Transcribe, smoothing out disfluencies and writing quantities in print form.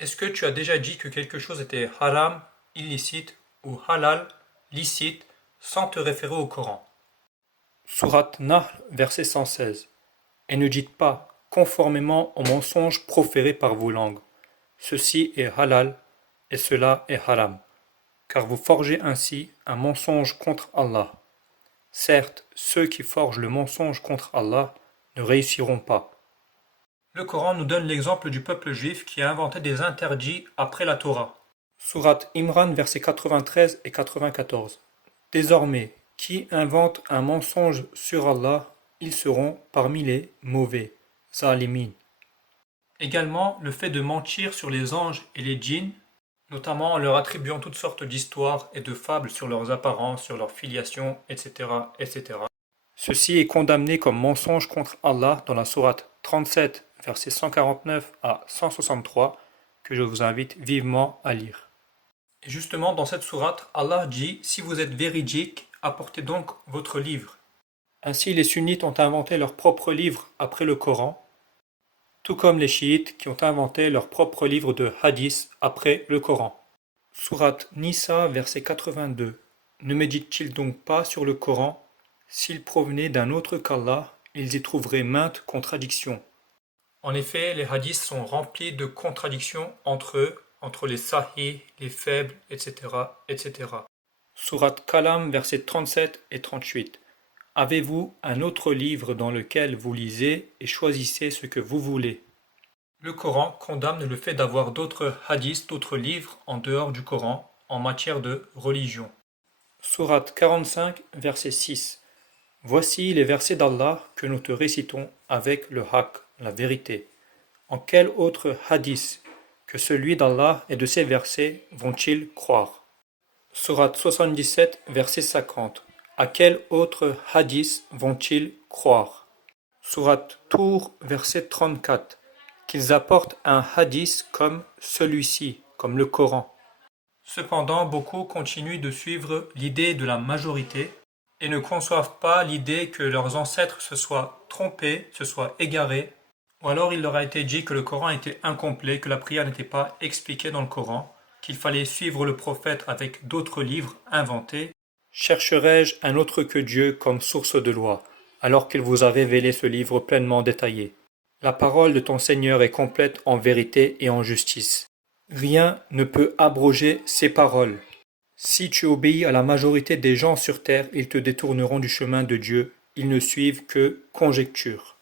Est-ce que tu as déjà dit que quelque chose était haram, illicite, ou halal, licite, sans te référer au Coran? Sourate Nahl, verset 116. Et ne dites pas, conformément aux mensonges proférés par vos langues, ceci est halal et cela est haram, car vous forgez ainsi un mensonge contre Allah. Certes, ceux qui forgent le mensonge contre Allah ne réussiront pas. Le Coran nous donne l'exemple du peuple juif qui a inventé des interdits après la Torah. Sourate Imran, versets 93 et 94. Désormais, qui invente un mensonge sur Allah, ils seront parmi les mauvais, zalimin. Également, le fait de mentir sur les anges et les djinns, notamment en leur attribuant toutes sortes d'histoires et de fables sur leurs apparences, sur leur filiation, etc., etc. Ceci est condamné comme mensonge contre Allah dans la sourate 37, versets 149 à 163, que je vous invite vivement à lire. Et justement, dans cette sourate, Allah dit « Si vous êtes véridiques, apportez donc votre livre ». Ainsi, les sunnites ont inventé leur propre livre après le Coran, tout comme les chiites qui ont inventé leur propre livre de hadith après le Coran. Sourate Nisa, verset 82. Ne méditent-ils donc pas sur le Coran? S'ils provenaient d'un autre qu'Allah, ils y trouveraient maintes contradictions. En effet, les hadiths sont remplis de contradictions entre eux, entre les sahih, les faibles, etc., etc. Sourate Kalam, versets 37 et 38. Avez-vous un autre livre dans lequel vous lisez et choisissez ce que vous voulez? Le Coran condamne le fait d'avoir d'autres hadiths, d'autres livres en dehors du Coran en matière de religion. Sourate 45, verset 6. Voici les versets d'Allah que nous te récitons avec le haqq, la vérité. En quel autre hadith que celui d'Allah et de ses versets vont-ils croire? Sourate 77, verset 50. À quel autre hadith vont-ils croire? Sourate Tour, verset 34. Qu'ils apportent un hadith comme celui-ci, comme le Coran. Cependant, beaucoup continuent de suivre l'idée de la majorité et ne conçoivent pas l'idée que leurs ancêtres se soient trompés, se soient égarés, ou alors il leur a été dit que le Coran était incomplet, que la prière n'était pas expliquée dans le Coran, qu'il fallait suivre le prophète avec d'autres livres inventés. Chercherai-je un autre que Dieu comme source de loi, alors qu'il vous a révélé ce livre pleinement détaillé? La parole de ton Seigneur est complète en vérité et en justice. Rien ne peut abroger ces paroles. Si tu obéis à la majorité des gens sur terre, ils te détourneront du chemin de Dieu, ils ne suivent que conjectures.